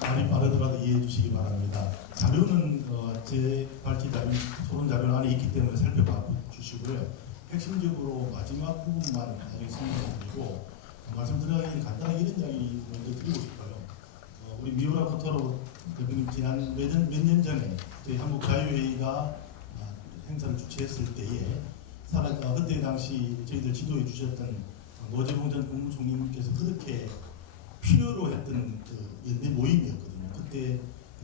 말이 빠르더라도 이해해 주시기 바랍니다. 자료는 제 밝힌 자료, 토론 자료 안에 있기 때문에 살펴봐 주시고요. 핵심적으로 마지막 부분만 나중에 설명드리고 말씀드리기 간단하게 이런 이야기 먼저 드리고 싶어요. 우리 미우라 코타로 대표님 지난 몇 년 전에 저희 한국자유회의가 행사를 주최했을 때에 그때 당시 저희들 지도해 주셨던 노재봉 전 국무총리님께서 그렇게 필요로 했던 그 연대 모임이었거든요. 그때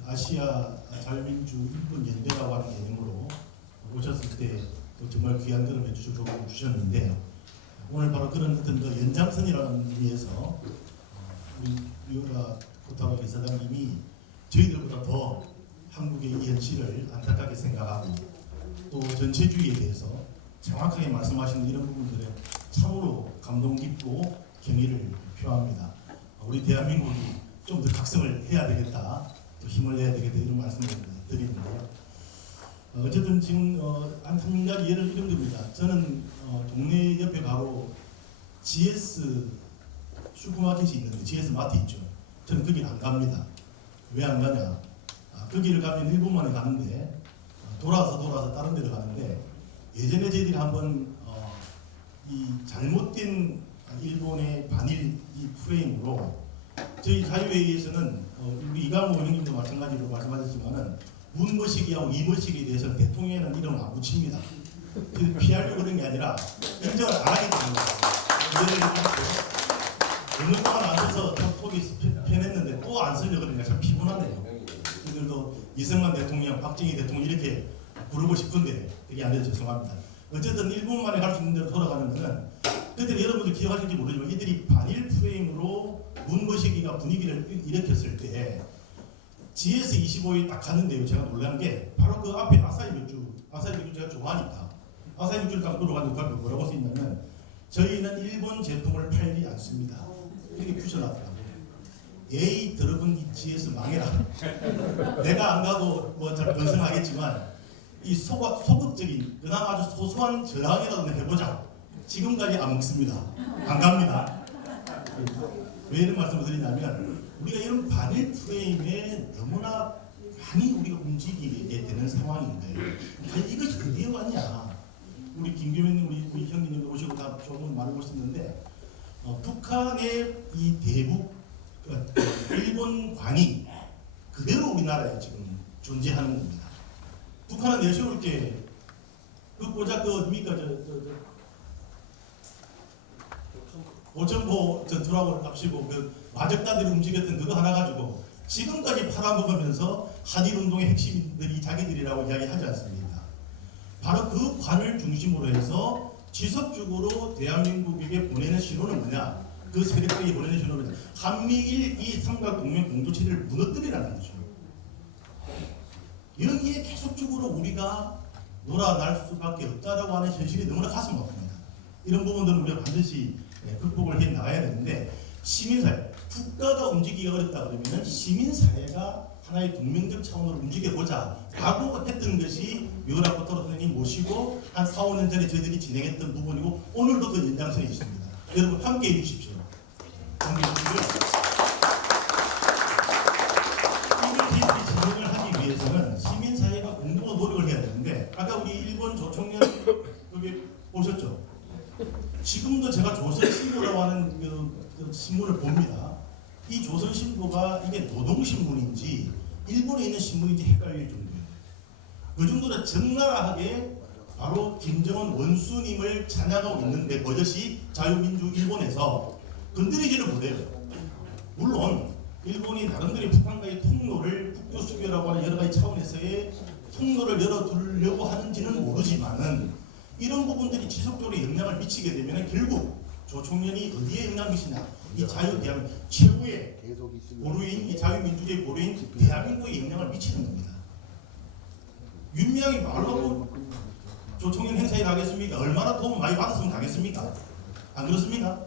아시아 자유민주 일본 연대라고 하는 개념으로 오셨을 때 정말 귀한 걸음 해주셨는데 오늘 바로 그런 어떤 그 연장선이라는 의미에서 우리 미우라 코타로 이사장님이 저희들보다 더 한국의 이 현실을 안타깝게 생각하고 또 전체주의에 대해서 정확하게 말씀하시는 이런 부분들에 참으로 감동 깊고 경의를 표합니다. 우리 대한민국이 좀 더 각성을 해야 되겠다, 또 힘을 내야 되겠다 이런 말씀을 드리는데요. 어쨌든 지금 한 가지 예를 이런 겁니다. 저는 동네 옆에 바로 GS 슈퍼마켓이 있는데 GS 마트 있죠. 저는 거기를 안 갑니다. 왜 안 가냐? 거기를 가면 1분 만에 가는데 돌아서 다른 데를 가는데 예전에 저희들이 한번 이 잘못된 일본의 반일 이 프레임으로 저희 자유회의에서는 우리 이강호 형님도 마찬가지로 말씀하셨지만은 문머시기하고 이머시기에 대해서는 대통령에는 이름을 안 붙입니다. 피하려고 그런 게 아니라 인정을 안 하게 되는 거예요. 어느 동안 앉아서 속이 편했는데 또 안 쓰려고 그러니까 참 피곤하네요. 이들도 이승만 대통령, 박정희 대통령 이렇게 부르고 싶은데 그게 안 돼서 죄송합니다. 어쨌든 1분 만에 갈 수 있는 대로 돌아가는 것은 그때 여러분들 기억하실지 모르지만 이들이 반일 프레임으로 문거시기가 분위기를 일으켰을 때 GS25에 딱 갔는데요. 제가 놀란 게 바로 그 앞에 아사히 맥주 제가 좋아하니까 아사히 맥주를 딱 들어갔는데 그 뭐라고 써있냐면 저희는 일본 제품을 팔지 않습니다. 이렇게 퓨전하더라고요. 에이 더러운 이 GS 망해라. 내가 안 가도 뭐 잘 건승하겠지만 이 소극적인 그나마 아주 소소한 저항이라도 해보자. 지금까지 안 먹습니다. 안 갑니다. 왜 이런 말씀을 드리냐면 우리가 이런 반일 프레임에 너무나 많이 우리가 움직이게 되는 상황인 거예요. 아니 이것이 어디에 왔냐. 우리 김규민 우리 형님도 오시고 다 조금 말을 하셨는데 북한의 이 대북 일본관이 그대로 우리나라에 지금 존재하는 겁니다. 북한은 내세울 게 그 고작 뭡니까 오천포 전투라고 합시고 그 마적단들이 움직였던 그거 하나 가지고 지금까지 팔아먹으면서 한일운동의 핵심들이 자기들이라고 이야기하지 않습니까? 바로 그 관을 중심으로 해서 지속적으로 대한민국에게 보내는 신호는 뭐냐? 그 세력들이 보내는 신호는 한미일 이 삼각동맹 공조체제를 무너뜨리라는 거죠. 여기에 계속적으로 우리가 놀아날 수밖에 없다라고 하는 현실이 너무나 가슴 아픕니다. 이런 부분들은 우리가 반드시 극복을 해 나가야 되는데 시민사회, 국가가 움직이기가 어렵다 그러면 시민사회가 하나의 동맹적 차원으로 움직여보자 라고 했던 것이 미우라 코타로 선생님 모시고 한 4, 5년 전에 저희들이 진행했던 부분이고 오늘도 그 연장선에 있습니다. 여러분 함께 해주십시오. 함께 해주시고요. 이걸 진행을 하기 위해서는 시민사회가 공동으로 노력을 해야 되는데 아까 우리 일본 조총련 여기 보셨죠? 지금도 제가 조선신보라고 하는 그 신문을 봅니다. 이 조선신보가 이게 노동신문인지 일본에 있는 신문인지 헷갈릴 정도예요. 그 정도로 적나라하게 바로 김정은 원수님을 찬양하고 있는데 버젓이 자유민주 일본에서 건드리지를 못해요. 물론 일본이 나름대로 북한과의 통로를 국교 수교라고 하는 여러 가지 차원에서의 통로를 열어두려고 하는지는 모르지만은 이런 부분들이 지속적으로 영향을 미치게 되면 결국 조총련이 어디에 영향을 미치냐? 이 자유대한민국 최고의 보루인, 이 자유민주주의 보루인 대한민국에 영향을 미치는 겁니다. 윤미향이 말로 조총련 행사에 가겠습니까? 얼마나 도움 많이 받았으면 가겠습니까? 안 그렇습니까?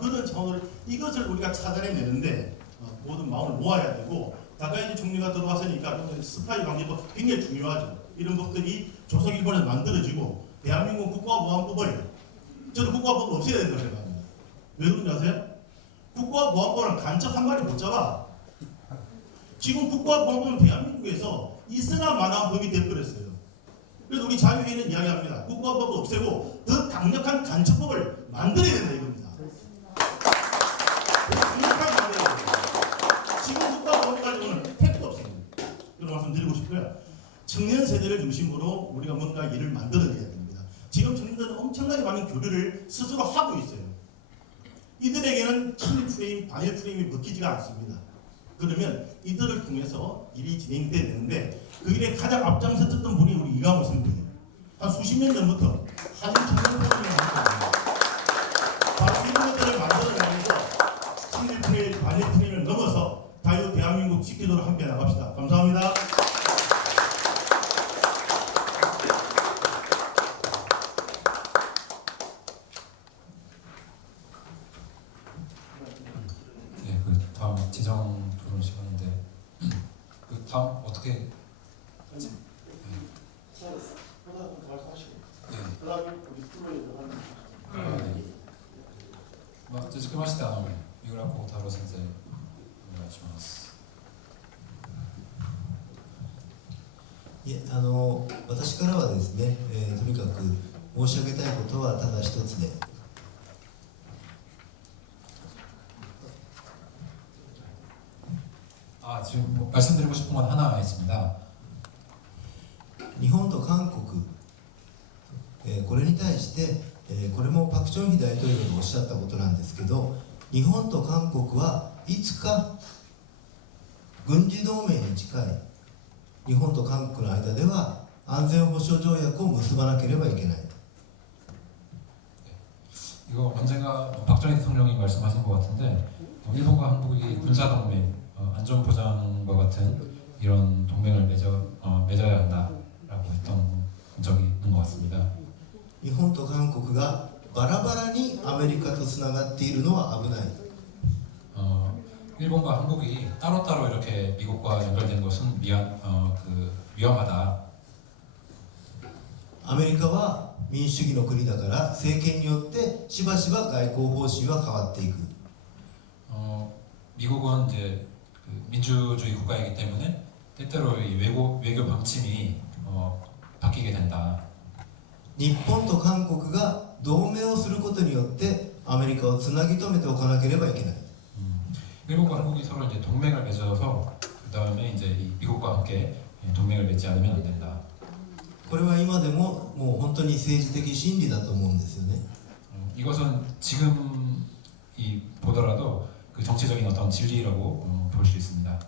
그런 차원으로 이것을 우리가 찾아내는데 모든 마음을 모아야 되고 다카이치 총리가 들어왔으니까 스파이 방지법 굉장히 중요하죠. 이런 것들이 조선일본에서 만들어지고 대한민국 국가보안법을 저는 국가보안법 없애야 된다고 생각합니다. 왜 그런지 아세요? 국가보안법은 간첩 한 마리 못 잡아. 지금 국가보안법은 대한민국에서 있으나 마나한 법이 되어버렸어요. 그래서 우리 자유회의는 이야기합니다. 국가보안법 없애고 더 강력한 간첩법을 만들어야 된다 이겁니다. 더 강력하게 만들어야 된다. 지금 국가보안법 가지고는 택도 없습니다. 이런 말씀 드리고 싶고요. 청년 세대를 중심으로 우리가 뭔가 일을 만들어내야 됩니다. 지금 청년들은 엄청나게 많은 교류를 스스로 하고 있어요. 이들에게는 친일 프레임, 반일 프레임이 먹히지가 않습니다. 그러면 이들을 통해서 일이 진행돼야 되는데 그 일에 가장 앞장섰던 분이 우리 이강호 선배예요. 한 수십 년 전부터 한일 청년 프레임을 만들었습니다. 바로 이런 것들을 만들어내면서 친일 프레임, 반일 프레임을 넘어서 자유 대한민국 지키도록 함께 나갑시다. 감사합니다. 네, 그 다음 지정 토론 시간인데 그 다음 어떻게 하지?まあ、続きまして三浦幸太郎先生お願いします。いえ、私からはですね、とにかく申し上げたいことはただ一つで、지금 말씀드리고 싶은 건 하나 있습니다. 日本と韓国、これに対して、これもパク・チョンヒ大統領がおっしゃったことなんですけど、日本と韓国はいつか軍事同盟に近い日本と韓国の間では安全保障条約を結ばなければいけない。 이거 언젠가 박정희 대통령이 말씀하신 것 같은데 일본과 한국이 군사동맹, 안전보장과 같은 이런 동맹을 맺어야 한다라고 했던 적이 있는 것 같습니다. 日本と韓国がバラバラにアメリカとつながっているのは危ない。 일본과 한국이 따로따로 이렇게 미국과 연결된 것은 위험하다. アメリカは民主主義の国だから政権によってしばしば外交方針は変わっていく。 미국은 이제 민주주의 국가이기 때문에 때때로 이 외교 방침이 바뀌게 된다. 日本と韓国が同盟をすることによってアメリカをつなぎ止めておかなければいけない。 일본과 한국이 서로 이제 동맹을 맺어서 그 다음에 이제 이 미국과 함께 동맹을 맺지 않으면 안 된다. これは今でももう本当に政治的真理だと思うんですよね。 이것은 지금 보더라도 그 정치적인 어떤 진리라고 볼 수 있습니다.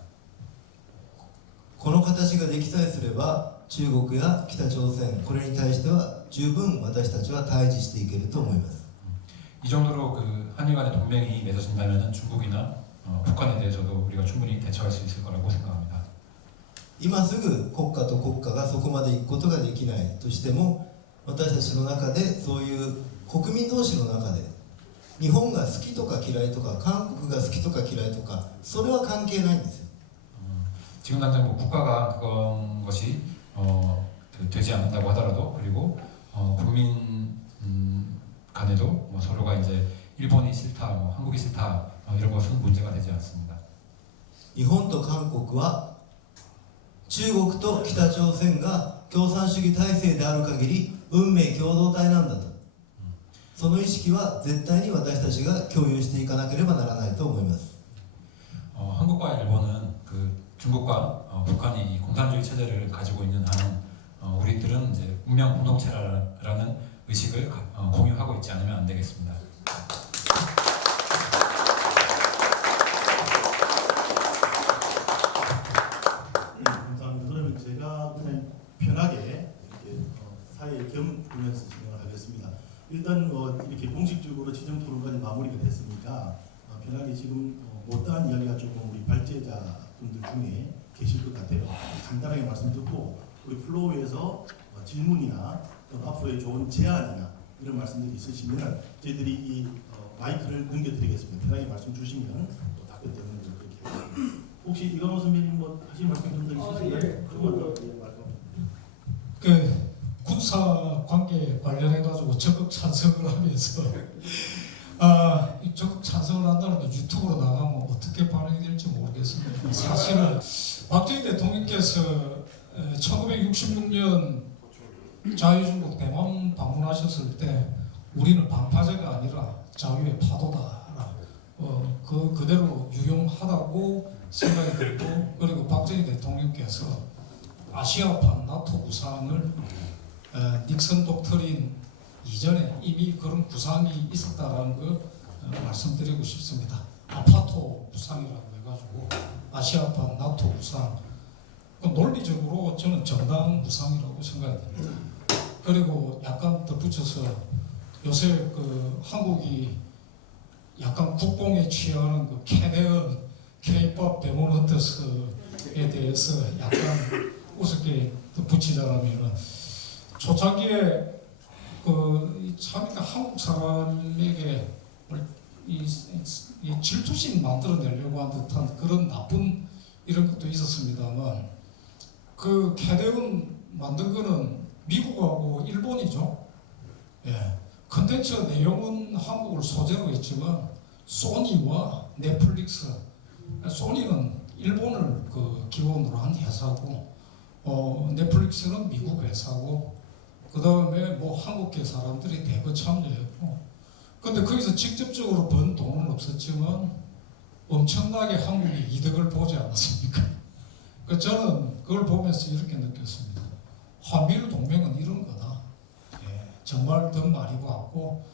この形ができさえすれば中国や北朝鮮これに対しては十分私たちは対峙していけると思います。 이 정도로 그 한일 간의 동맹이 맺어진다면 중국이나 북한에 대해서도 우리가 충분히 대처할 수 있을 거라고 생각합니다. 今すぐ国家と国家がそこまで行くことができないとしても私たちの中でそういう国民同士の中で日本が好きとか嫌いとか韓国が好きとか嫌いとかそれは関係ないんですよ。 지금 당장 뭐 국가가 것이 되지 않는다고 하더라도 그리고 국민 간에도 뭐 서로가 이제 일본이 싫다, 뭐 한국이 싫다 이런 것은 문제가 되지 않습니다. 日本と韓国は中国と北朝鮮が共産主義体制である限り運命共同体なんだと、その意識は絶対に私たちが共有していかなければならないと思います。 한국과 일본은 그 중국과 북한이 이 공산주의 체제를 가지고 있는 한 우리들은 이제 운명 공동체라는 의식을 공유하고 있지 않으면 안 되겠습니다. 감사합니다. 그러면 제가 그냥 편하게 이렇게 사회 겸 보면서 진행을 하겠습니다. 일단 이렇게 공식적으로 지정 토론까지 마무리가 됐으니까 편하게 지금 못다한 이야기가 조금 우리 발제자 분들 중에 계실 것 같아요. 간단하게 말씀 듣고 우리 플로우에서 질문이나 앞으로의 좋은 제안이나 이런 말씀들이 있으시면 저희들이 이 마이크를 넘겨드리겠습니다. 편하게 말씀 주시면 또 답변 드리는 걸 그렇게 하겠습니다. 혹시 이강호 선배님 뭐 하실 말씀 좀 더 있으신가요? 그 군사 관계 관련해 가지고 적극 찬성을 하면서 적극 찬성을 한다는데 유튜브로 나가면 어떻게 반응이 될지 모르겠습니다. 사실은 박정희 대통령께서 1966년 자유중국 대만 방문하셨을 때 우리는 방파제가 아니라 자유의 파도다. 그대로 유용하다고 생각이 들고, 그리고 박정희 대통령께서 아시아판 나토 구상을 닉슨 독트린 이전에 이미 그런 구상이 있었다는 거 말씀드리고 싶습니다. 아파토 구상이라고 해가지고 아시아판 나토 구상, 논리적으로 저는 정당 구상이라고 생각이 됩니다. 그리고 약간 덧붙여서 요새 그 한국이 약간 국뽕에 취하는 그 캐네언 K-pop 데모넌트스에 대해서 약간 우습게 붙이자면은 초창기에 참 한국 사람에게 이 질투심 만들어내려고 한 듯한 그런 나쁜 이런 것도 있었습니다만, 그 캐대운 만든 거는 미국하고 일본이죠. 예. 컨텐츠 내용은 한국을 소재로 했지만 소니와 넷플릭스, 소니는 일본을 그 기본으로 한 회사고, 넷플릭스는 미국 회사고, 그 다음에 뭐 한국계 사람들이 대거 참여했고, 근데 거기서 직접적으로 번 돈은 없었지만 엄청나게 한국이 이득을 보지 않았습니까? 저는 그걸 보면서 이렇게 느꼈습니다. 한미일 동맹은 이런 거다. 예, 정말 더 많이 봤고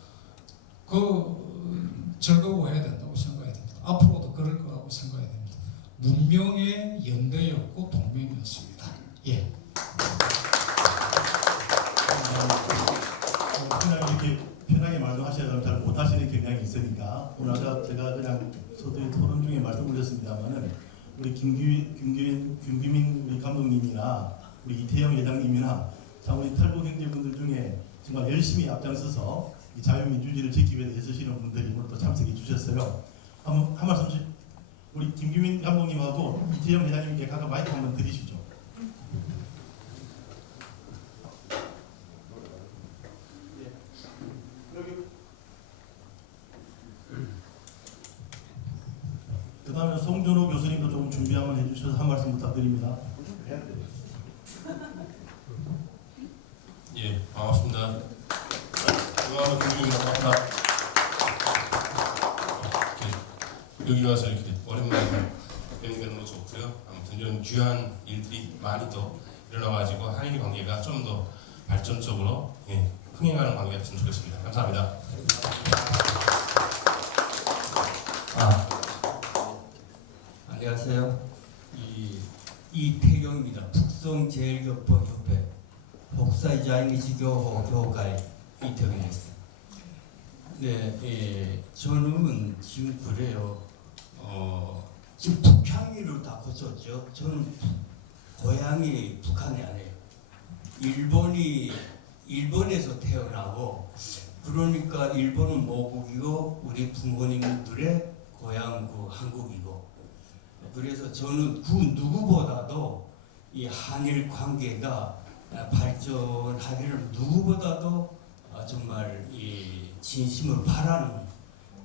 즐거워해야 된다고 생각이 됩니다. 앞으로도 그럴 거라고 생각이 됩니다. 문명의 연대였고 동맹이었습니다. 예. 그냥 이렇게 편하게 말씀하셔야 되면 잘 못하시는 경향이 있으니까 오늘 아까 제가 그냥 서두에 토론 중에 말씀드렸습니다만은 우리 김규민 우리 감독님이나 우리 이태영 회장님이나 참 우리 탈북행제분들 중에 정말 열심히 앞장서서 이 자유민주주의를 지키기 위해 애쓰시는 분들이 오늘 또 참석해 주셨어요. 한 말씀씩 우리 김규민 감독님하고 이태영 회장님께 각각 마이크 한번 드리시죠. 그 다음에 송준호 교수님도 조금 준비 한번 해주셔서 한 말씀 부탁드립니다. 예, 반갑습니다. 안녕하세요, 김규민입니다. 반갑습니다. 여기 와서 이렇게 오랜만에 뵙는 게 너무 좋고요. 아무튼 이런 귀한 일들이 많이 더 일어나가지고 한일 관계가 좀 더 발전적으로 흥행하는 관계가 됐으면 좋겠습니다. 감사합니다. 안녕하세요. 이태경입니다. 북성제일교법협회 복사이자이미지교호 교会 이태경입니다. 네, 저는 지금 그래요. 지금 북향이를 다 고쳤죠. 저는 고향이 북한이 아니에요. 일본에서 태어나고, 그러니까 일본은 모국이고 우리 부모님들의 고향 한국이고, 그래서 저는 그 누구보다도 이 한일 관계가 발전하기를 누구보다도 정말 이 진심으로 바라는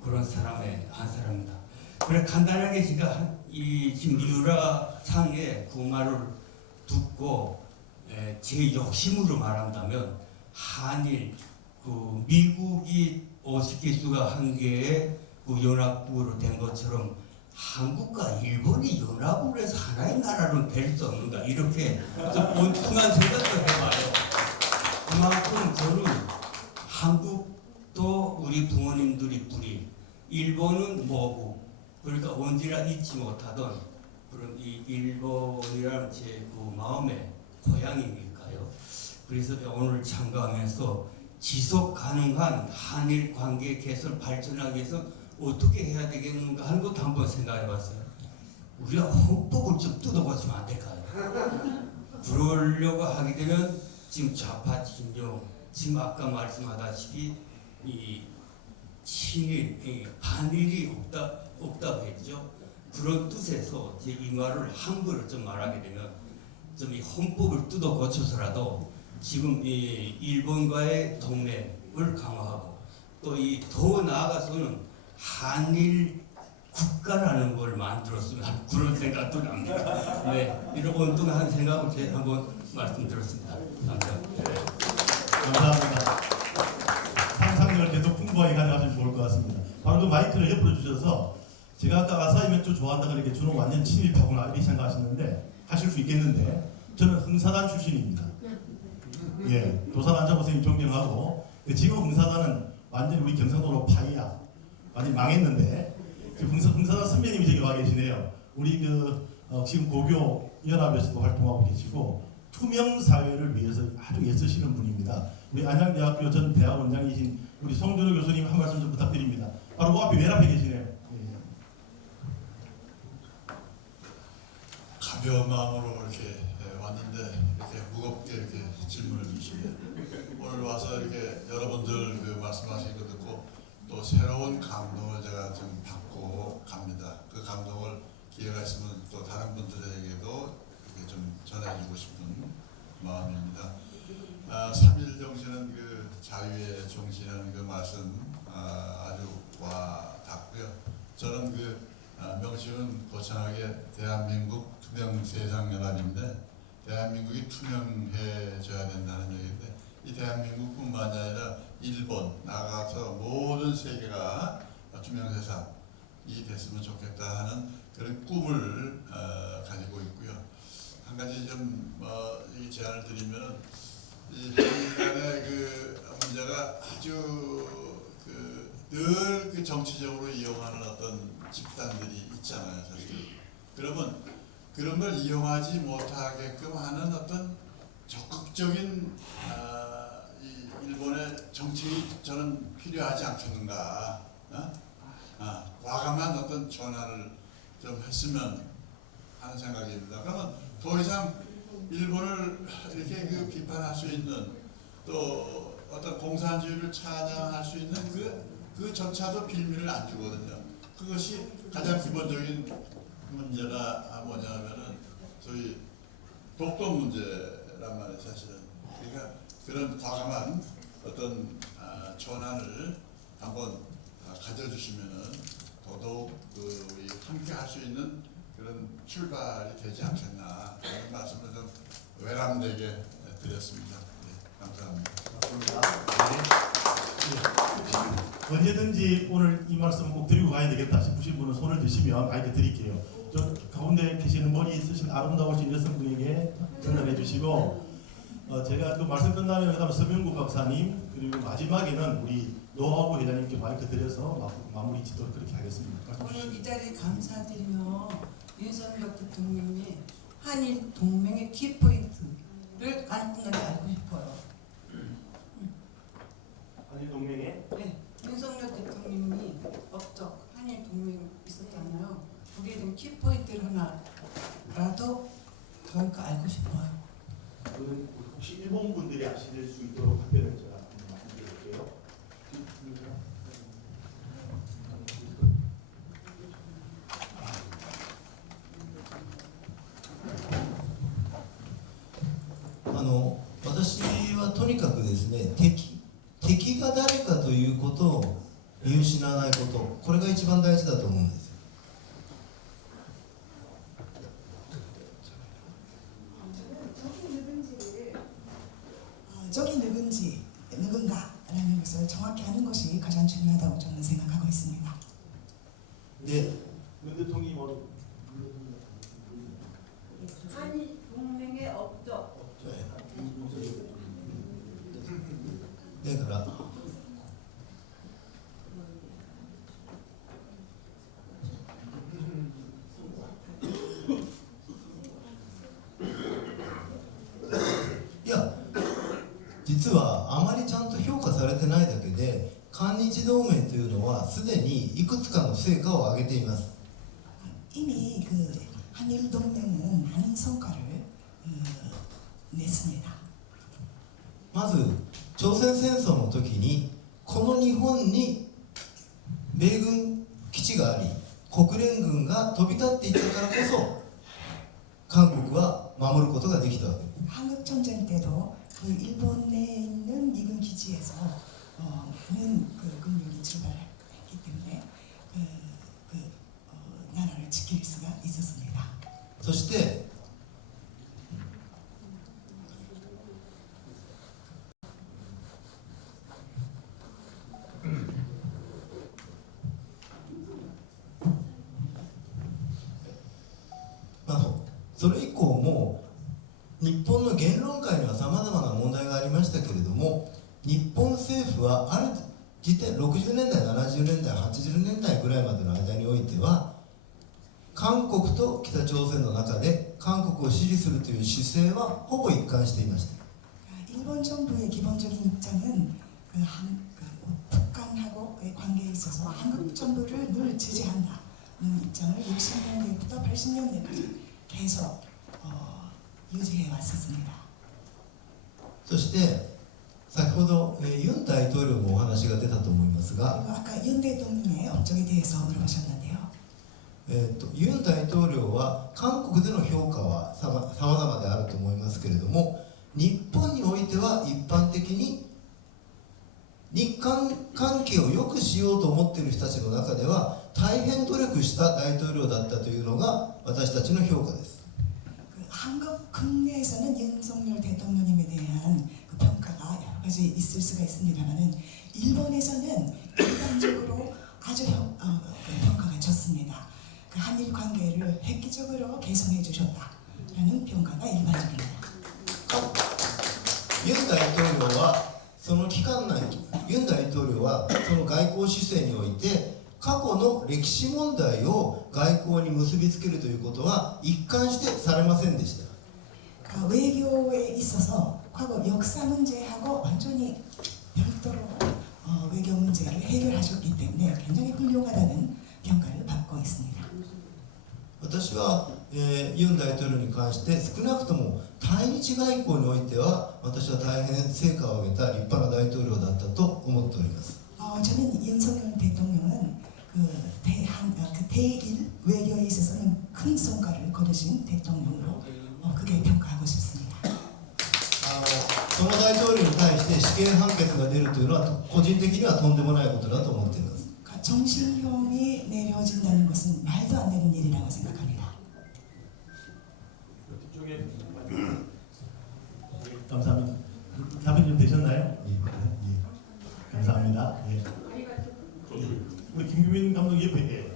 그런 사람의 한 사람입니다. 그래 간단하게 제가 지금 미우라상의 그 말을 듣고 제 욕심으로 말한다면, 한일 미국이 50개수가 한 개의 연합국으로 된 것처럼 한국과 일본이 연합을 해서 하나의 나라로 될 수 없는가, 이렇게 좀 엉뚱한 생각도 해봐요. 그만큼 저는 한국도 우리 부모님들이 뿌리, 일본은 모국, 그러니까 언제나 잊지 못하던 그런 이 일본이라는 제 마음의 고향이니까요. 그래서 오늘 참가하면서 지속 가능한 한일 관계 개선 발전하기 위해서 어떻게 해야 되겠는가 하는 것도 한번 생각해봤어요. 우리가 헌법을 좀 뜯어고치면 안 될까요? 그러려고 하게 되면 지금 좌파 진영, 지금 아까 말씀하다시피 이 친일, 반일이 없다고 했죠. 그런 뜻에서 제 이 말을 한글을 좀 말하게 되면 좀 이 헌법을 뜯어 고쳐서라도 지금 이 일본과의 동맹을 강화하고, 또 이 더 나아가서는 한일 국가라는 걸 만들었으면 하는 그런 생각도 납니다. 네, 이런 엉뚱한 생각을 제가 한번 말씀드렸습니다. 감사합니다. 감사합니다. 상상력을 계속 풍부하게 가져가시면 좋을 것 같습니다. 바로 그 마이크를 옆으로 주셔서 제가 아까 아사히 맥주 좋아한다고 하니까 주는 완전 친일파구나 이렇게 생각하시는데 하실 수 있겠는데 저는 흥사단 출신입니다. 예, 도산 안자고 선생님 존경하고 지금 흥사단은 완전히 우리 경상도로 파이야. 완전히 망했는데 지금 흥사단 선배님이 저기 와 계시네요. 우리 지금 고교 연합에서도 활동하고 계시고 투명 사회를 위해서 아주 애쓰시는 분입니다. 우리 안양대학교 전 대학원장이신 우리 송준호 교수님 한 말씀 좀 부탁드립니다. 바로 그 앞에 맨 앞에 계시네요. 예. 가벼운 마음으로 이렇게 왔는데 이렇게 무겁게 이렇게 질문을 주시네요. 오늘 와서 이렇게 여러분들 그 말씀하신 거 듣고 또 새로운 감동을 제가 좀 받고 갑니다. 그 감동을 기회가 있으면 또 다른 분들에게도 이렇게 좀 전해주고 싶은 마음입니다. 3.1 정신은 그 자유의 정신이라는 그 말씀 아주 와 닿고요. 저는 그 명칭은 거창하게 대한민국 투명세상연합인데 대한민국이 투명해져야 된다는 얘기인데 이 대한민국뿐만이 아니라 일본 나가서 모든 세계가 투명세상이 됐으면 좋겠다 하는 그런 꿈을 가지고 있고요. 한 가지 좀 이 제안을 드리면 이 한일 간의 그 문제가 아주 늘 그 정치적으로 이용하는 어떤 집단들이 있잖아요, 사실. 그러면 그런 걸 이용하지 못하게끔 하는 어떤 적극적인 이 일본의 정책이 저는 필요하지 않겠는가. 과감한 어떤 전환을 좀 했으면 하는 생각입니다. 그러면 더 이상 일본을 이렇게 그 비판할 수 있는 또 어떤 공산주의를 찬양할 수 있는 그조차도 빌미를 안 주거든요. 그것이 가장 기본적인 문제가 뭐냐면은 소위 독도 문제란 말이에요, 사실은. 그러니까 그런 과감한 어떤 전환을 한번 가져주시면은 더더욱 우리 함께 할 수 있는 그런 출발이 되지 않겠나 그런 말씀을 좀 외람되게 드렸습니다. 네, 감사합니다. 언제든지 오늘 이 말씀 꼭 드리고 가야 되겠다 싶으신 분은 손을 드시면 마이크 드릴게요. 저 가운데 계시는 머리 있으신 아름다우신 여성분에게 전달해 주시고 제가 그 말씀 끝나면 그다음 서명국 박사님 그리고 마지막에는 우리 노하우 회장님께 마이크 드려서 마무리 짓도록 그렇게 하겠습니다. 오늘 이 자리에 감사드리며 윤석열 대통령이 한일 동맹의 키포인트를 간단하게 알고 싶어요. 한일 동맹에 네, 윤석열 대통령이 업적 한일 동맹 있었잖아요. 거기에 대한 키포인트를 하나라도 저희가 알고 싶어요. 그건 혹시 일본 분들이 아실 수 있도록 답변을 제가 말씀드릴게요.私はとにかくですね、敵が誰かということを見失わないこと、これが一番大事だと思うんですよ。 적이 누군가라는 것을 정확히 아는 것이 가장 중요하다고 저는 생각하고 있습니다.で、 문 대통령이 뭐 한일 동맹의 업적. だからいや実はあまりちゃんと評価されてないだけで韓日同盟というのはすでにいくつかの成果を上げています。 이미 그 한일 동맹은 많은 성과를 냈습니다. まず朝鮮戦争の時にこの日本に米軍基地があり国連軍が飛び立っていったからこそ韓国は守ることができたわけです。 한국 전쟁 때도 그 일본 내에 있는 미군 기지에서 많은 군력이 출발했기 때문에 나라를 지킬 수가 있었습니다. そしてそれ以降も日本の言論界にはさまざまな問題がありましたけれども、日本政府はある時点60年代70年代80年代ぐらいまでの間においては韓国と北朝鮮の中で韓国を支持するという姿勢はほぼ一貫していました。 일본 정부의 기본적인 입장은 북한하고의 관계에 있어서 한국 정부를 늘 지지한다는 입장을 60년대부터 80년대까지 계속 유지해 왔었습니다. そして先ほどユン大統領もお話が出たと思いますが、 그리고 아까 윤 대통령의 업적에 대해서 물어보셨는데요. ユン大統領は韓国での評価はさまざまであると思いますけれども、日本においては一般的に日韓関係を良くしようと思っている人たちの中では大変努力した大統領だったというのが私たちの評価です。 한국 국내에서는 윤석열 대통령님에 대한 평가가 여러 가지 있을 수가 있습니다만은 일본에서는 일반적으로 아주 평가가 좋습니다. 한일 관계를 획기적으로 개선해 주셨다라는 평가가 일반적입니다. ユン大統領はその期間内、ユン大統領はその外交姿勢において過去の歴史問題を外交に結びつけるということは一貫してされませんでした。 외교에 있어서 과거 역사 문제하고 완전히 별도로 외교 문제를 해결하셨기 때문에 굉장히 훌륭하다는 평가를 받고 있습니다. 私は、ユン大統領に関して少なくとも対日外交においては私は大変成果を上げた立派な大統領だったと思っております。 저는 윤석열 대통령은 대일 외교에 있어서는 큰 성과를 거두신 대통령으로 크게 평가하고 싶습니다. その大統領に対して死刑判決が出るというのは個人的にはとんでもないことだと思っています。 정신형이 내려진다는 것은 말도 안 되는 일이라고 생각합니다. 감사합니다. 답변 좀 되셨나요? 예. 감사합니다. 예. 우리 김규민 감독 옆에.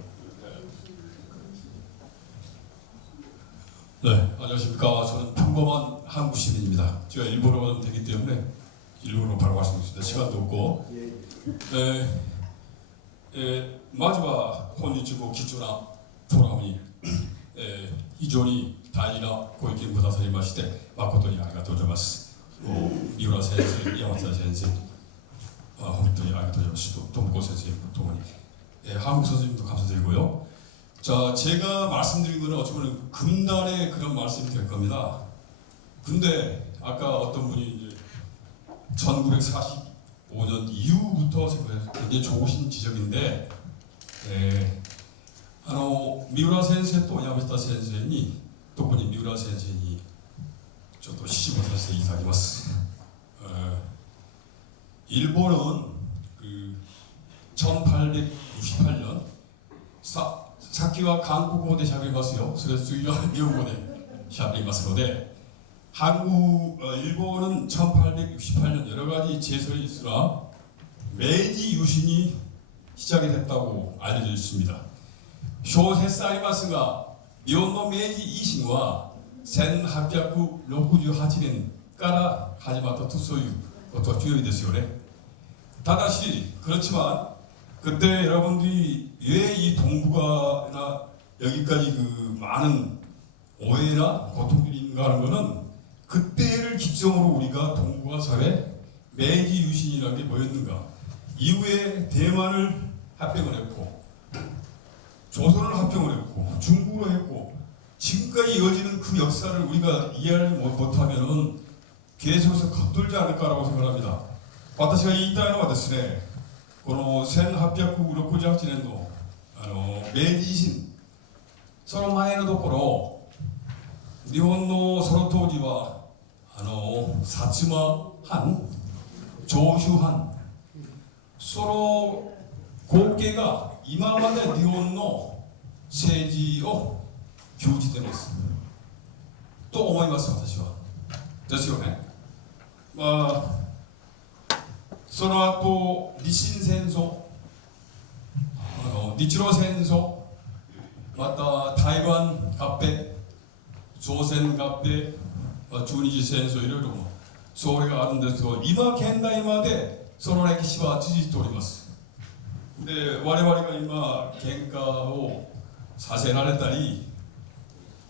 네, 안녕하십니까. 저는 평범한 한국 시민입니다. 제가 일본어가 좀 되기 때문에 일본어로 바로 말씀드리겠습니다. 시간도 없고. まずは本日も貴重なフォーラムに、非常に大事なご意見くださりまして誠にありがとうございます。三浦先生、山田先生、本当にありがとうございます。ともこ先生ともに、한국 선생님도 감사드리고요. 자, 제가 말씀드린 거는 어쩌면 금단의 그런 말씀이 될 겁니다. 근데 아까 어떤 분이 이제 1945년 이후부터 굉장히 좋으신 지적인데, 三浦先生と山下先生に、特に三浦先生にちょっと指示をさせていただきます。일본은 1868년さっきは韓国語で喋りますよ。それ次は日本語で喋りますので、일본은 1868년 여러 가지 제설이 있으나 메이지 유신이 시작이 됐다고 알려져 있습니다. 小説ありますが、日本の明治維新は1868年から始まったとそういうことは強いですよね。ただし、그렇지만 그때 여러분들이 왜 이 동북아나 여기까지 그 많은 오해나 고통들이 있는가 하는 것은 그때를 기점으로 우리가 동북아 사회 메이지 유신이라는 게 뭐였는가, 이후에 대만을 합병을 했고 조선을 합병을 했고 중국으로 했고 지금까지 이어지는 그 역사를 우리가 이해를 못하면은 계속해서 겉돌지 않을까라고 생각합니다. 私が言いたいのはですね、この1868年の明治維新、その前のところ日本のその当時は薩摩藩、長州藩、その光景が今まで日本の政治を牛耳ってますと思います、私は。ですよね。まあその後日清戦争、日露戦争、また台湾合併、朝鮮合併、中日戦争、いろいろそれがあるんですけど、今現代までその歴史は続いております。で、我々が今喧嘩をさせられたり、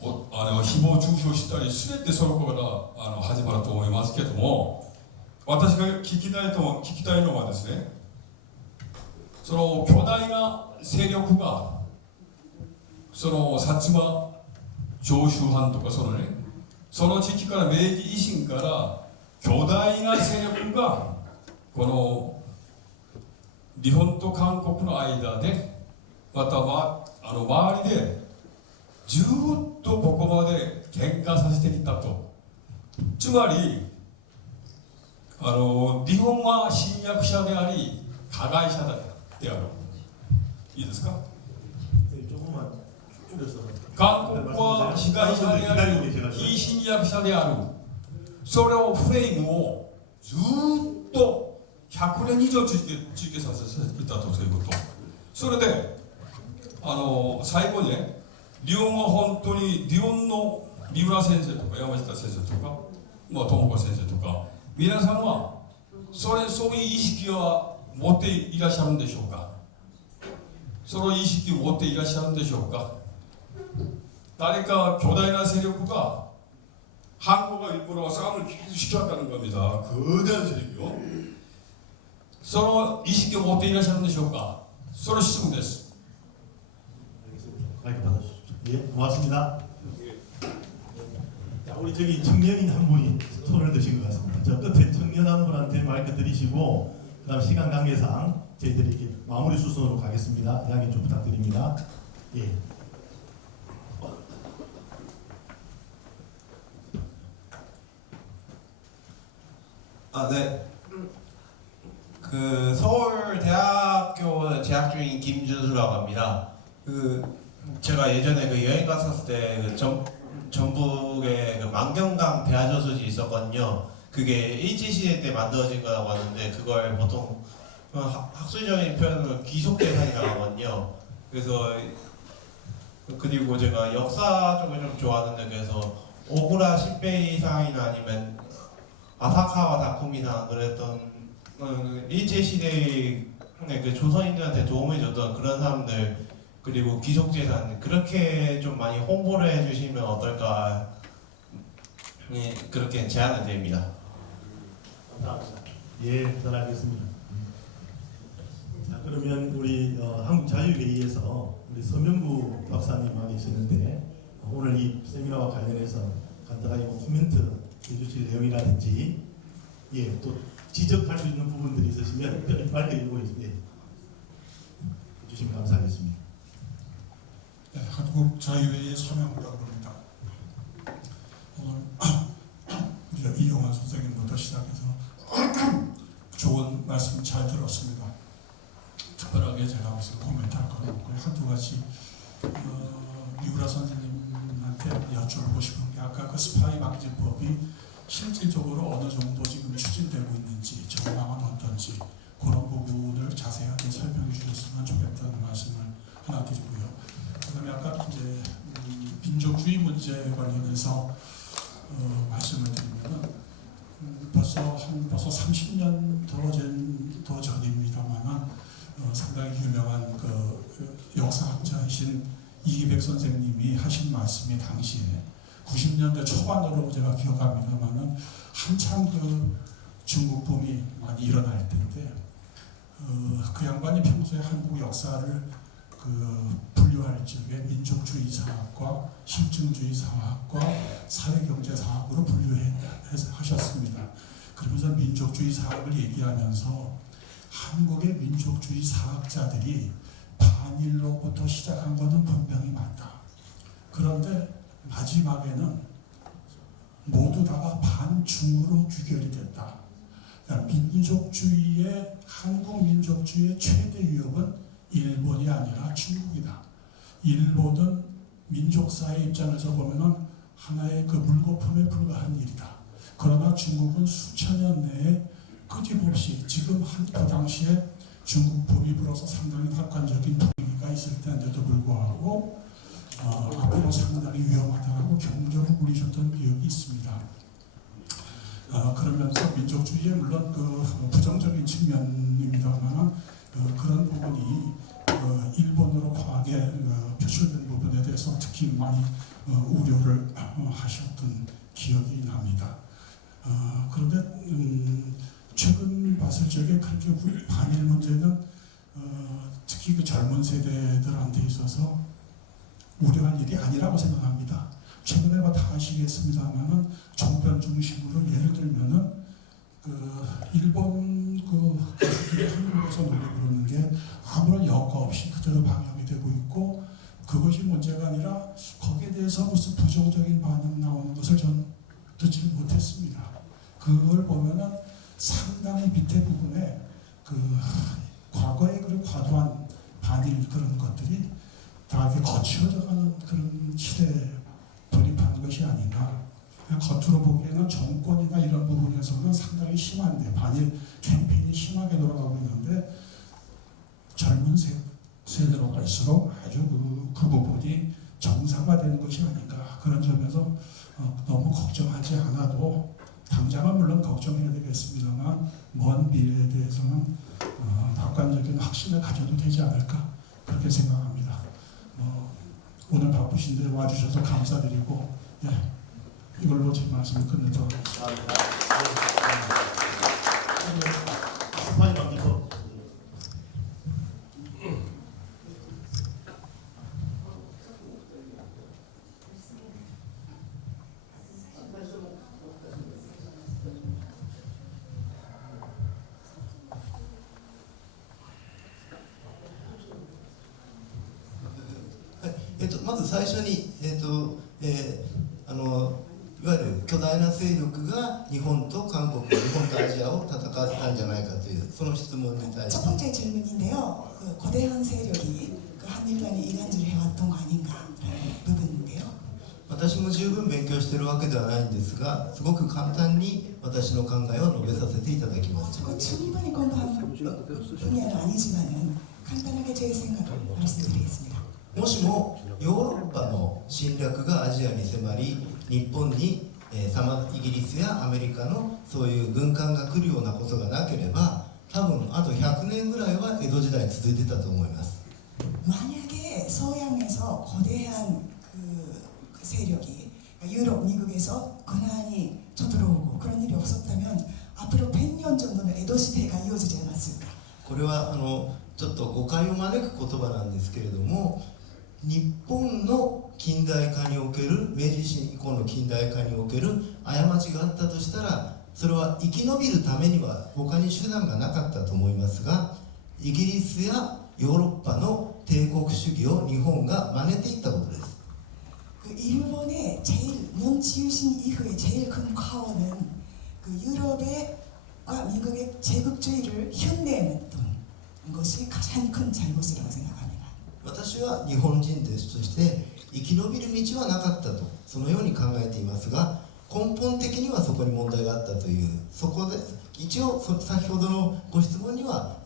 誹謗中傷したり、全てその頃から始まると思いますけども、私が聞きたいのはですね、その巨大な勢力がその薩摩長州藩とかその地域から明治維新から巨大な勢力がこの日本と韓国の間でまた周りでずっとここまで喧嘩させてきたと。つまり日本は侵略者であり加害者である。いいですか？韓国は被害者であり非侵略者である。それをフレームをずっと100年以上追求させていたということ。それで最後にね、日本は本当に日本の三浦先生とか山下先生とか、智子先生とか皆さんはそういう意識は持っていらっしゃるんでしょうか？その意識を持っていらっしゃるんでしょうか？誰か巨大な勢力が한국과 일본과 싸움을 계속 시켰다는 겁니다. 거대한 세력이요. 서로 이식이 못돼 일하시는 것이옵까? 서로 시청됐어. 마이크 받아주십시오. 예, 고맙습니다. 자, 우리 저기 청년인 한 분이 손을 드신 것 같습니다. 저 끝에 청년 한 분한테 마이크 드리시고 그다음 시간 관계상 저희들이 이렇게 마무리 수순으로 가겠습니다. 양해 좀 부탁드립니다. 예. 네. 그 서울대학교 재학 중인 김준수라고 합니다. 제가 예전에 여행 갔었을 때 전북에 망경강 대하저수지 있었거든요. 그게 일제시대 때 만들어진 거라고 하는데 그걸 보통 학술적인 표현으로 귀속재산이라고 하거든요. 그래서 그리고 제가 역사 쪽을 좀 좋아하는데 그래서 오구라 신베이상이나 아니면 아사카와 다쿠미상 그랬던 일제시대의 그 조선인들한테 도움을 줬던 그런 사람들 그리고 귀속재산 그렇게 좀 많이 홍보를 해주시면 어떨까 그렇게 제안을 드립니다. 감사합니다. 예, 잘 알겠습니다. 자, 그러면 우리 한국자유회의에서 우리 서명구 박사님 와 계시는데 오늘 이 세미나와 관련해서 간단하게 코멘트 해주실 내용이라든지 또 지적할 수 있는 부분들이 있으시면 빨리 해주시면 감사하겠습니다. 네, 한국자유회의 서명구라고 합니다. 오늘 이용환 선생님부터 시작해서 좋은 말씀 잘 들었습니다. 특별하게 제가 무슨 코멘트할 건 없고요. 한두 가지 미우라 선생님한테 여쭤보고 싶은 게 아까 그 스파이 방지법이 실질적으로 어느 정도 지금 추진되고 있는지 전망은 어떤지 그런 부분을 자세하게 설명해 주셨으면 좋겠다는 말씀을 하나 드리고요. 그다음에 아까 이제 민족주의 문제 관련해서 말씀을 드리면은 벌써 30년 더 전입니다만은 상당히 유명한 그 역사학자이신 이기백 선생님이 하신 말씀이 당시에 90년대 초반으로 제가 기억합니다만은 한참 그 중국붐이 많이 일어날 때인데 그 양반이 평소에 한국 역사를 분류할 적에 민족주의 사학과 실증주의 사학과 사회경제 사학으로 분류하셨습니다. 그러면서 민족주의 사학을 얘기하면서 한국의 민족주의 사학자들이 반일로부터 시작한 것은 분명히 맞다. 그런데 마지막에는 모두 다가 반중으로 귀결이 됐다. 그러니까 민족주의의 한국 민족주의의 최대 위협은 일본이 아니라 중국이다. 일본은 민족사의 입장에서 보면은 하나의 그 물거품에 불과한 일이다. 그러나 중국은 수천 년 내에 끊임없이 지금 그 당시에 중국 법이 불어서 상당히 낙관적인 분위기가 있을 때인데도 불구하고 앞으로 상당히 위험하다고 경적을 울리셨던 기억이 있습니다. 그러면서 민족주의에 물론 그 부정적인 측면입니다만 그런 부분이 일본으로 과하게 표출된 부분에 대해서 특히 많이 우려를 하셨던 기억이 납니다. 그런데 최근 봤을 적에 그렇게 반일 문제는 특히 그 젊은 세대들한테 있어서 우려할 일이 아니라고 생각합니다. 최근에 다 아시겠습니다만은 종편 중심으로 예를 들면은 그 일본 그 가수들이 한국에서 노래 부르는 게 아무런 여과 없이 그대로 방영이 되고 있고 그것이 문제가 아니라 거기에 대해서 무슨 부정적인 반응 나오는 것을 전 듣지 못했습니다. 그걸 보면은 상당히 밑에 부분에 그 과거의 그런 과도한 반일 그런 것들이 다 이렇게 거쳐져가는 그런 시대에 돌입하는 것이 아닌가. 겉으로 보기에는 정권이나 이런 부분에서는 상당히 심한데 반일 캠페인이 심하게 돌아가고 있는데 젊은 세대로 갈수록 아주 그 부분이 정상화되는 것이 아닌가. 그런 점에서 너무 걱정하지 않아도 당장은 물론 걱정해야 되겠습니다만 먼 미래에 대해서는 낙관적인 확신을 가져도 되지 않을까 그렇게 생각합니다. 오늘 바쁘신데 와주셔서 감사드리고 이걸로 제 말씀을 끝내도록 하겠습니다. 스파이 관계도はいまず最初に、いわゆる巨大な勢力が日本と韓国、日本とアジアを戦わせたんじゃないかというその質問に対し 첫 て 번째 질문인데요. 그 거대한 세력이 그 한일 간에 이간질을 해왔던 거 아닌가라는 부분인데요. 私も十分勉強しているわけではないんですがすごく簡単に私の考えを述べさせていただきます 저거 충분히 공부한 분야는 아니지만은 간단하게 제 생각을 말씀드리겠습니다. もしもヨーロッパの侵略がアジアに迫り日本に、イギリスやアメリカのそういう軍艦が来るようなことがなければ多分あと100年ぐらいは江戸時代続いてたと思います 만약에 서양에서 거대한 그 세력이 유럽, 미국에서 고난이 쳐들어오고 그런 일이 없었다면 앞으로 100년 정도는 에도 시대가 이어지지 않았을까? これはちょっと誤解を招く言葉なんですけれども日本の近代化における明治維新以降の近代化における過ちがあったとしたらそれは生き延びるためには他に手段がなかったと思いますがイギリスやヨーロッパの帝国主義を日本が真似ていったことです 그 일본의 제일 명치유신 이후에 제일 큰 과오는 그 유럽과 미국의 제국주의를 흉내냈던 것이 가장 큰 잘못이라고 생각합니다. 私は日本人として生き延びる道はなかったとそのように考えていますが根本的にはそこに問題があったというそこで一応先ほどのご質問には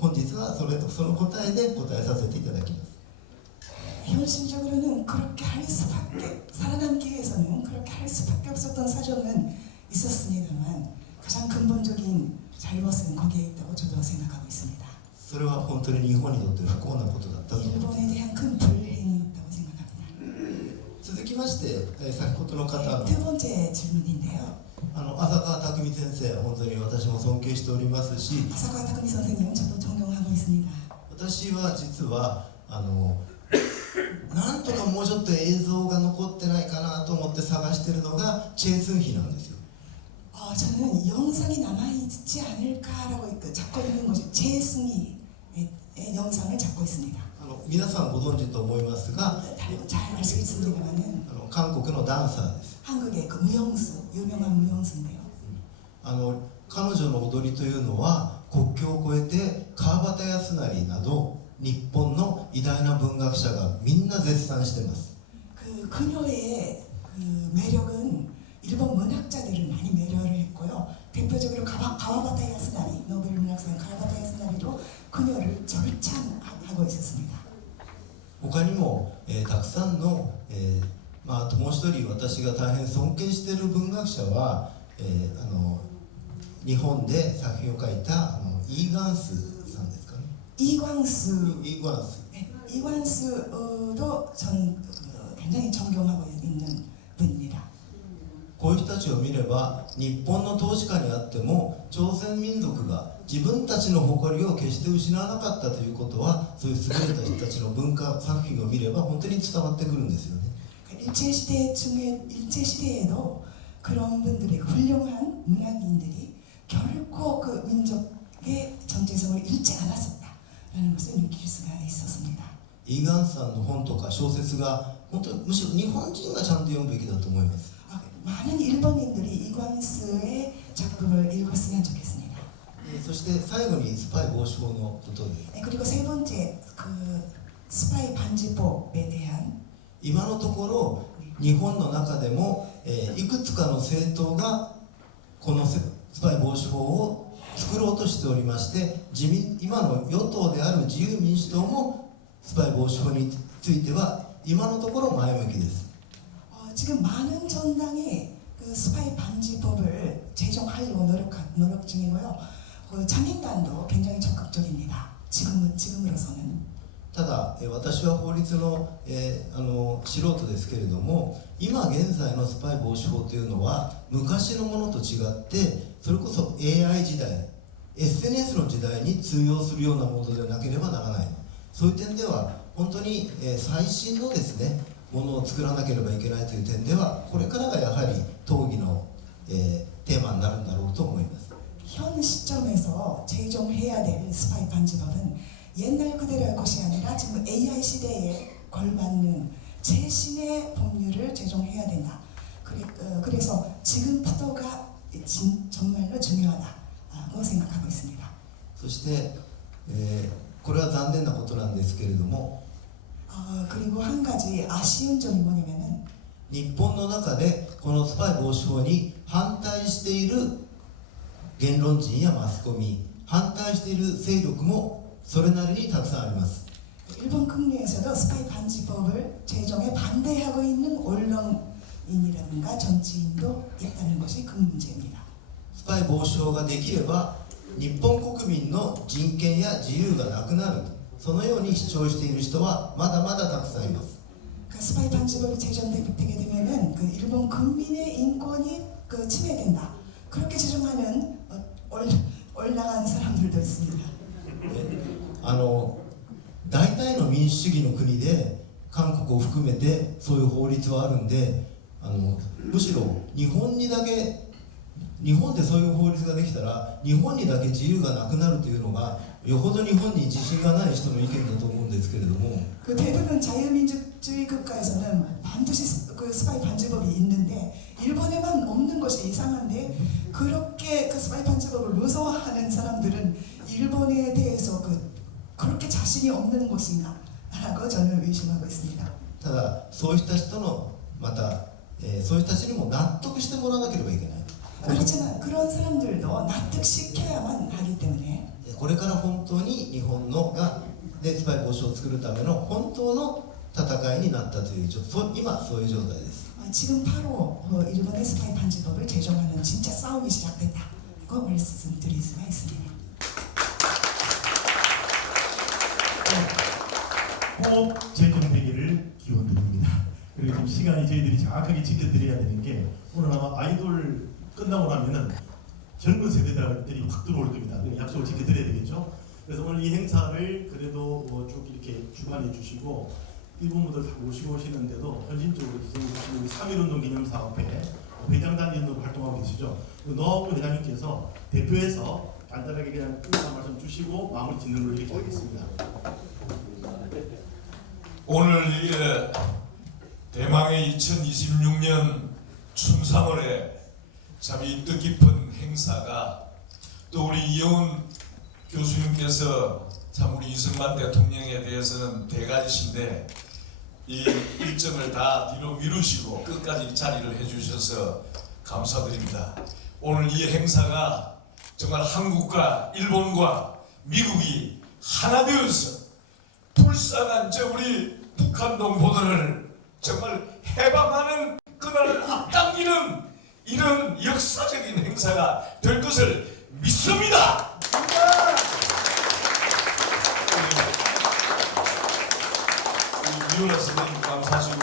本日はその答えで答えさせていただきます 현실적으로는 그렇게 할 수밖에 살아남기 위해서는 그렇게 할 수밖에 없었던 사정은 있었습니다만 가장 근본적인 잘못은 거기에 있다고 저도 생각하고 있습니다. それは本当に日本にとって不幸なことだったと思います 일본에 대한 큰 불행이었다고 생각합니다. 続きまして先ほどの方の 두 번째 질문인데요. 浅川匠先生本当に私も尊敬しておりますし 아사카 타쿠미 선생님 저도 존경하고 있습니다. 私は実はなんとかもうちょっと映像が残ってないかなと思って探してるのがチェン・スンヒなんですよ 저는 영상이 남아있지 않을까라고 찾고 있는 것이 제승희의 영상을 찾고 있습니다. 皆さんご存知と思いますが 잘 알 수 있습니다만은 韓国のダンサーです 한국의 그 무용수 유명한 무용수인데요. 彼女の踊りというのは国境を越えて川端康成など日本の偉大な文学者がみんな絶賛しています。 그녀의 매력은 일본 문학자들을 많이 매료를 했고요. 대표적으로 가와바타 야스나리, 노벨 문학상 가와바타 야스나리도 그녀를 절찬하고 있었습니다. 他にも、たくさんの、あともう一人私が大変尊敬している文学者は、日本で作品を書いたイーガンスさんですかね。 이관스도 저는 굉장히 존경하고 있는 분입니다. こういう人たちを見れば日本の統治下にあっても朝鮮民族が自分たちの誇りを決して失わなかったということはそういう優れた人たちの文化作品を見れば本当に伝わってくるんですよね。 일제시대에도 그런 분들의 훌륭한 문학인들이 결코 그 민족의 정체성을 잃지 않았었다라는 것을 느낄 수가 있었습니다. イーガンスさんの本とか小説が本当にむしろ日本人がちゃんと読むべきだと思います。 많은 일본인들이 이관스의 작품을 읽었으면 좋겠습니다. そして最後にスパイ防止法のことです。 그리고 세 번째 그 스파이 반지법에 대한 今のところ日本の中でも、いくつかの政党がこのスパイ防止法を作ろうとしておりまして今の与党である自由民主党もスパイ防止法については今のところ前向きです。 지금 많은 정당이 그 스파이 반지법을 제정하려고 노력 중이고요. 그 자민당도 굉장히 적극적입니다. 지금으로서는. ただ私は法律の、素人ですけれども今現在のスパイ防止法というのは昔のものと違ってそれこそ AI 時代 SNS の時代に通用するようなものでなければならない。そういう点では本当に、最新のですねものを作らなければいけないという点ではこれからがやはり討議の、テーマになるんだろうと思います。 현 시점에서 제정해야 될 스파이 반지법은 옛날 그대로의 것이 아니라 지금 AI 시대에 걸맞는 최신의 법률을 제정해야 된다. 그래서 지금부터가 정말로 중요하다고 생각하고 있습니다. そして、これは残念なことなんですけれども 그리고 한 가지 아쉬운 점이 뭐냐면은 日本の中でこのスパイ防止法に反対している言論人やマスコミ反対している勢力もそれなりにたくさんあります。 일본 국내에서도 스파이 반지법을 제정에 반대하고 있는 언론인이라든가 정치인도 있다는 것이 그 문제입니다. スパイ防止法ができれば日本国民の人権や自由がなくなるそのように主張している人はまだまだたくさんいます。 그 스파이 반지법이 제정되게 되면은 그 일본 국민의 인권이 그 침해된다. 그렇게 주장하는 올라간 사람들도 있습니다. 大体の民主主義の国で韓国を含めてそういう法律はあるんでむしろ日本でそういう法律ができたら日本にだけ自由がなくなるというのがよほど日本に自信がない人の意見だと思うんですけれども 그 대부분 자유민주주의 국가에서는 반드시 그 스파이 반지법이 있는데 일본에만 없는 것이 이상한데 그렇게 그 스파이 반지법을 무서워하는 사람들은 일본에 대해서 그렇게 자신이 없는 것인가 라고 저는 의심하고 있습니다. ただそういう人たちとのまた、そういう人たちにも納得してもらわなければいけない。 그렇지만 그런 사람들도 납득시켜야만 하기 때문에 これから本当に日本でスパイ防止を作るための本当の戦いになったという今そういう状態です。 지금 바로 일본의 스파이 반지법을 제정하는 진짜 싸움이 시작됐다고 말씀드릴 수가 있습니다. 꼭 제정되기를 기원드립니다. 그리고 좀 시간이 저희들이 정확하게 지켜드려야 되는 게 오늘 아마 아이돌 끝나고 나면은 젊은 세대들이 확 들어올 겁니다. 약속을 지켜드려야 되겠죠. 그래서 오늘 이 행사를 그래도 쭉 이렇게 주관해 주시고 일본 분들 다 모시고 오시는데도 헌신적으로 지지해 주시는 3.1운동 기념사업회 회장단위원으로 활동하고 계시죠. 노하우 회장님께서 대표해서 간단하게 그냥 인사 말씀 주시고 마무리 짓는 걸로 이렇게 하겠습니다. 오늘 대망의 2026년 춘삼월에 참 이 뜻깊은 행사가 또 우리 이영훈 교수님께서 참 우리 이승만 대통령에 대해서는 대가지신데 이 일정을 다 뒤로 미루시고 끝까지 이 자리를 해주셔서 감사드립니다. 오늘 이 행사가 정말 한국과 일본과 미국이 하나 되어서 불쌍한 저 우리 북한 동포들을 정말 해방하는 그날을 앞당기는 이런 역사적인 행사가 될 것을 믿습니다. 우리 미우라 선생님 감사하시고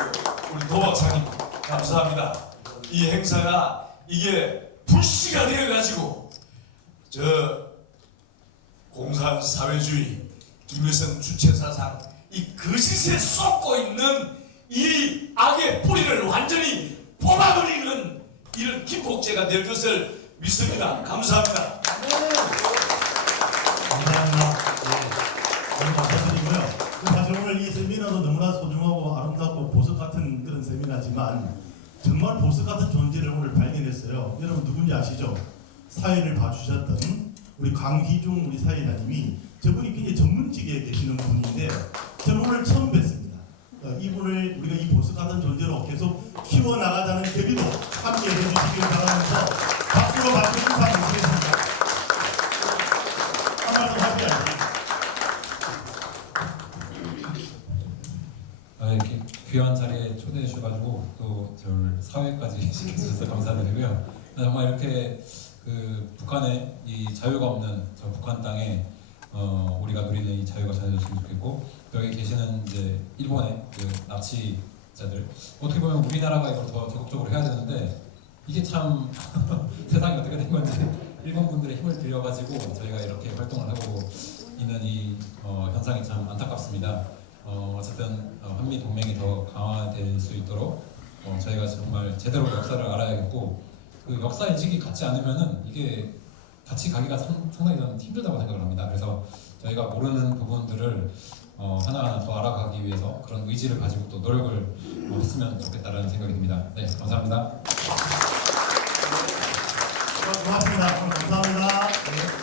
우리 도 박사님 감사합니다. 이 행사가 이게 불씨가 되어가지고 저 공산사회주의 김일성 주체사상 이 거짓에 쏟고 있는 이 악의 뿌리를 완전히 뽑아버리는 이런 기폭제가 될 것을 믿습니다. 감사합니다. 감사합니다. 오늘 감사드리고요. 사실 오늘 이 세미나도 너무나 소중하고 아름답고 보석 같은 그런 세미나지만 정말 보석 같은 존재를 오늘 발견했어요. 여러분 누군지 아시죠? 사회를 봐주셨던 우리 강희중 우리 사회자님이 저분이 굉장히 전문직에 계시는 분인데 저는 오늘 처음 뵀습니다. 이분을 우리가 이 보석 같은 존재로 계속 키워나가자는 계기도 함께 해주시길 바라면서 박수로 맞고 인사 드리겠습니다. 한 말씀 하셔야죠. 이렇게 귀한 자리에 초대해 주셔가지고 또 저를 사회까지 시켜주셔서 감사드리고요. 정말 이렇게 그 북한의 이 자유가 없는 저 북한 땅에 우리가 누리는 이 자유가 전해졌으면 좋겠고 또 여기 계시는 이제 일본의 그 납치자들 어떻게 보면 우리나라가 이걸 더 적극적으로 해야 되는데 이게 참 세상이 어떻게 된 건지 일본 분들의 힘을 들여가지고 저희가 이렇게 활동을 하고 있는 이 현상이 참 안타깝습니다. 어쨌든 한미 동맹이 더 강화될 수 있도록 저희가 정말 제대로 역사를 알아야겠고 그 역사 인식이 같지 않으면은 이게 같이 가기가 상당히 저는 힘들다고 생각을 합니다. 그래서 저희가 모르는 부분들을 하나하나 더 알아가기 위해서 그런 의지를 가지고 또 노력을 했으면 좋겠다라는 생각이 듭니다. 네, 감사합니다. 고맙습니다. 감사합니다. 네.